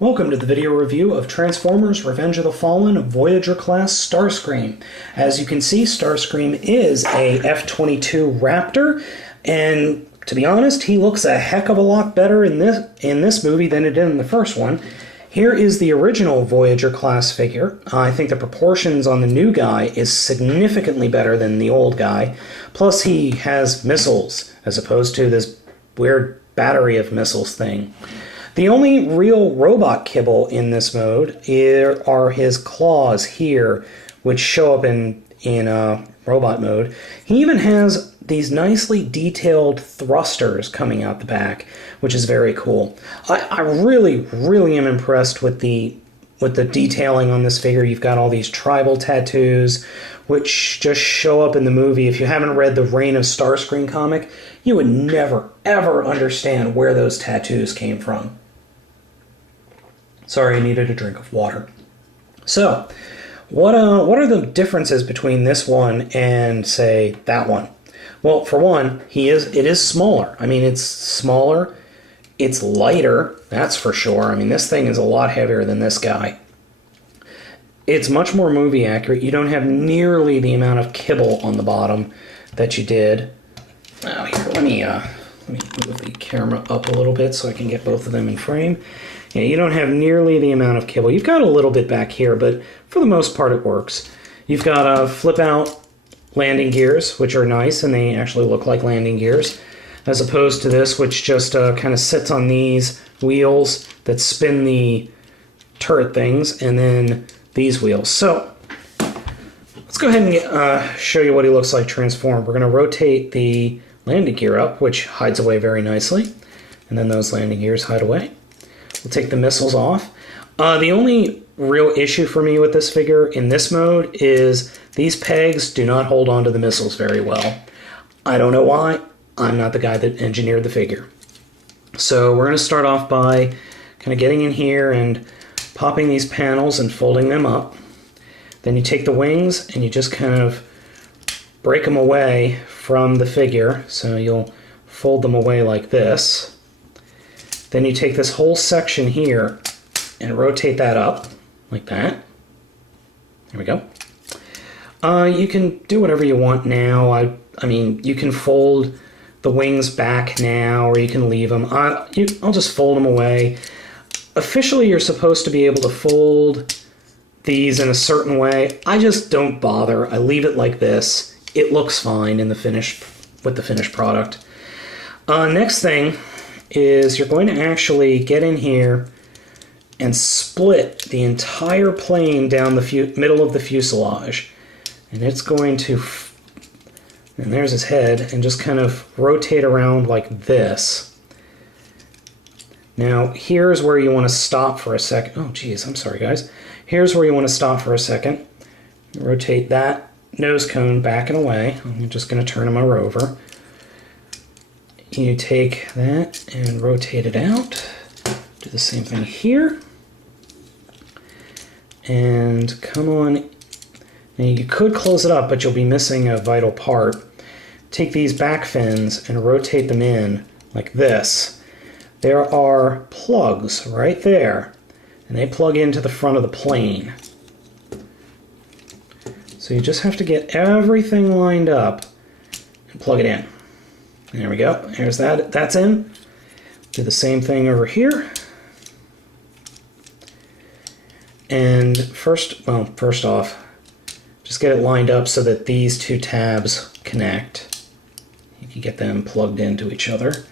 Welcome to the video review of Transformers Revenge of the Fallen Voyager class Starscream. As you can see, Starscream is a F-22 Raptor, and to be honest, he looks a heck of a lot better in this movie than it did in the first one. Here is the original Voyager class figure. I think the proportions on the new guy is significantly better than the old guy. Plus he has missiles, as opposed to this weird battery of missiles thing. The only real robot kibble in this mode are his claws here, which show up in robot mode. He even has these nicely detailed thrusters coming out the back, which is very cool. I really am impressed with the detailing on this figure. You've got all these tribal tattoos, which just show up in the movie. If you haven't read the Reign of Starscream comic, you would never, ever understand where those tattoos came from. Sorry, I needed a drink of water. So, what are the differences between this one and, say, that one? Well, for one, it is smaller. I mean, it's smaller, it's lighter, that's for sure. I mean, this thing is a lot heavier than this guy. It's much more movie accurate. You don't have nearly the amount of kibble on the bottom that you did. Oh, here, let me move the camera up a little bit so I can get both of them in frame. Yeah, you don't have nearly the amount of kibble. You've got a little bit back here, but for the most part it works. You've got flip-out landing gears, which are nice, and they actually look like landing gears, as opposed to this, which just kind of sits on these wheels that spin the turret things, and then these wheels. So, let's go ahead and show you what he looks like transformed. We're going to rotate the landing gear up, which hides away very nicely, and then those landing gears hide away. We'll take the missiles off. The only real issue for me with this figure in this mode is these pegs do not hold onto the missiles very well. I don't know why. I'm not the guy that engineered the figure. So we're going to start off by kind of getting in here and popping these panels and folding them up. Then you take the wings and you just kind of break them away from the figure. So you'll fold them away like this. Then you take this whole section here and rotate that up like that. There we go. You can do whatever you want now. I mean, you can fold the wings back now, or you can leave them. I'll just fold them away. Officially, you're supposed to be able to fold these in a certain way. I just don't bother. I leave it like this. It looks fine in the with the finished product. Next thing is you're going to actually get in here and split the entire plane down the middle of the fuselage. And it's going to, and there's his head, and just kind of rotate around like this. Now, here's where you want to stop for a second. Oh, geez, I'm sorry, guys. Here's where you want to stop for a second. Rotate that nose cone back and away. I'm just going to turn him over. You take that and rotate it out. Do the same thing here. And come on. Now you could close it up, but you'll be missing a vital part. Take these back fins and rotate them in like this. There are plugs right there, and they plug into the front of the plane. So you just have to get everything lined up and plug it in. There we go. Here's that. That's in. Do the same thing over here. And first off, just get it lined up so that these two tabs connect. You can get them plugged into each other.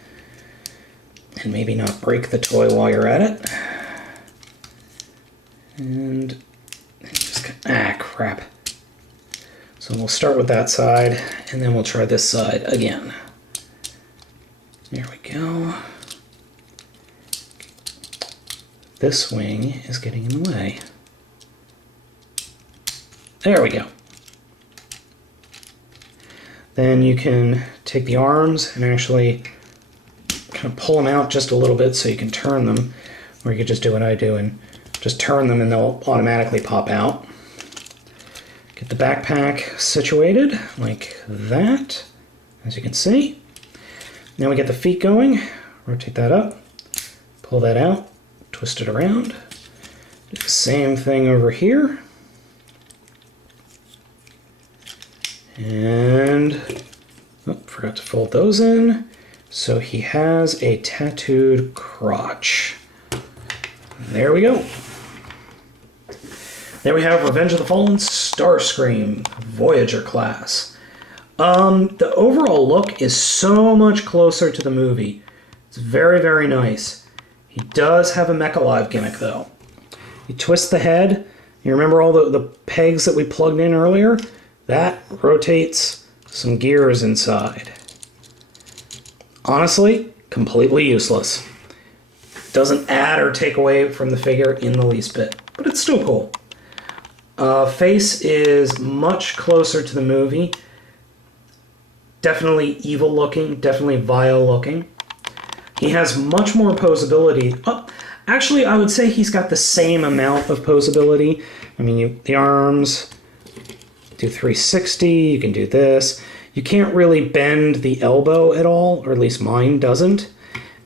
And maybe not break the toy while you're at it. And just, crap. So we'll start with that side, and then we'll try this side again. There we go. This wing is getting in the way. There we go. Then you can take the arms and actually kind of pull them out just a little bit so you can turn them, or you could just do what I do and just turn them and they'll automatically pop out. Get the backpack situated like that, as you can see. Now we get the feet going, rotate that up, pull that out, twist it around. Do the same thing over here. And, oh, forgot to fold those in. So he has a tattooed crotch. There we go. There we have Revenge of the Fallen Starscream, Voyager class. The overall look is so much closer to the movie. It's very, very nice. He does have a Mecha-Live gimmick, though. You twist the head. You remember all the pegs that we plugged in earlier? That rotates some gears inside. Honestly, completely useless. Doesn't add or take away from the figure in the least bit, but it's still cool. Face is much closer to the movie. Definitely evil looking, definitely vile looking. He has much more posability. Oh, actually, I would say he's got the same amount of posability. I mean, the arms do 360, you can do this. You can't really bend the elbow at all, or at least mine doesn't.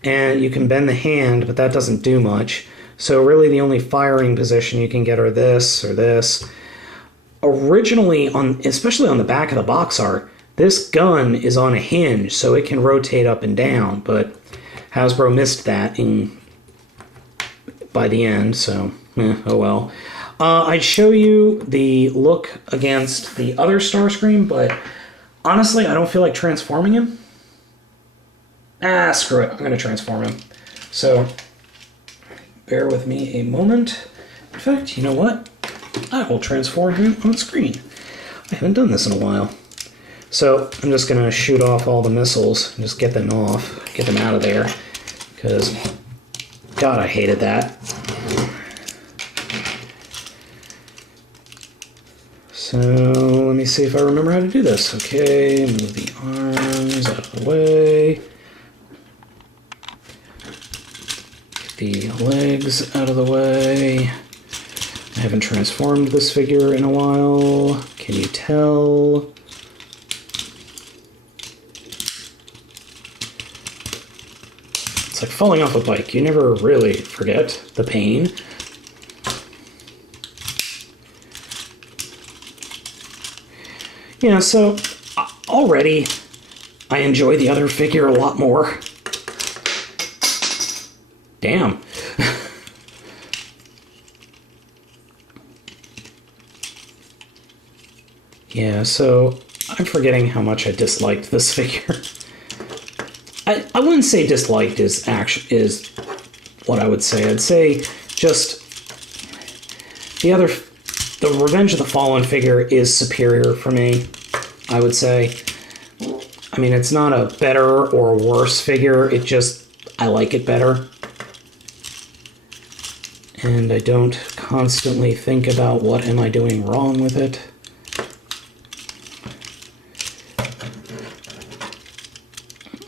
And you can bend the hand, but that doesn't do much. So really the only firing position you can get are this or this. Originally, especially on the back of the box art, this gun is on a hinge, so it can rotate up and down, but Hasbro missed that by the end, so oh well. I'd show you the look against the other Starscream, but honestly, I don't feel like transforming him. Screw it. I'm going to transform him. So, bear with me a moment. In fact, you know what? I will transform him on screen. I haven't done this in a while. So, I'm just going to shoot off all the missiles and just get them off, get them out of there, because, God, I hated that. So, let me see if I remember how to do this. Okay, move the arms out of the way. The legs out of the way. I haven't transformed this figure in a while. Can you tell? It's like falling off a bike. You never really forget the pain. Yeah, so already I enjoy the other figure a lot more. Damn. Yeah, so I'm forgetting how much I disliked this figure. I wouldn't say disliked is what I would say. I'd say just the Revenge of the Fallen figure is superior for me, I would say. I mean, it's not a better or worse figure, it just, I like it better. And I don't constantly think about what am I doing wrong with it.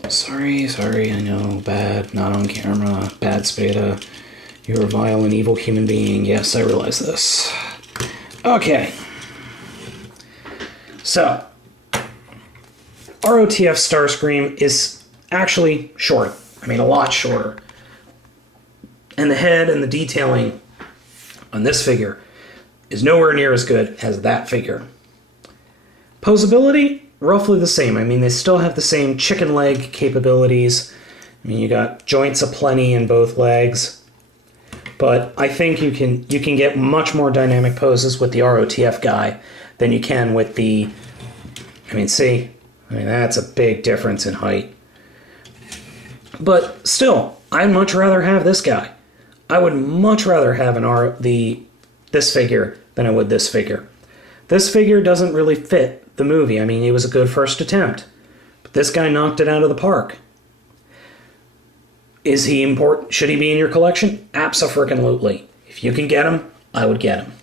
Sorry, I know, bad, not on camera, bad Spada. You're a vile and evil human being. Yes, I realize this. Okay. So, ROTF Starscream is actually short. I mean, a lot shorter. And the head and the detailing on this figure is nowhere near as good as that figure. Posability, roughly the same. I mean, they still have the same chicken leg capabilities. I mean, you got joints aplenty in both legs. But I think you can get much more dynamic poses with the ROTF guy than you can with the... I mean, see? I mean, that's a big difference in height. But still, I'd much rather have this guy. I would much rather have this figure than I would this figure. This figure doesn't really fit the movie. I mean, it was a good first attempt. But this guy knocked it out of the park. Is he important? Should he be in your collection? Abso-freaking-lutely. If you can get him, I would get him.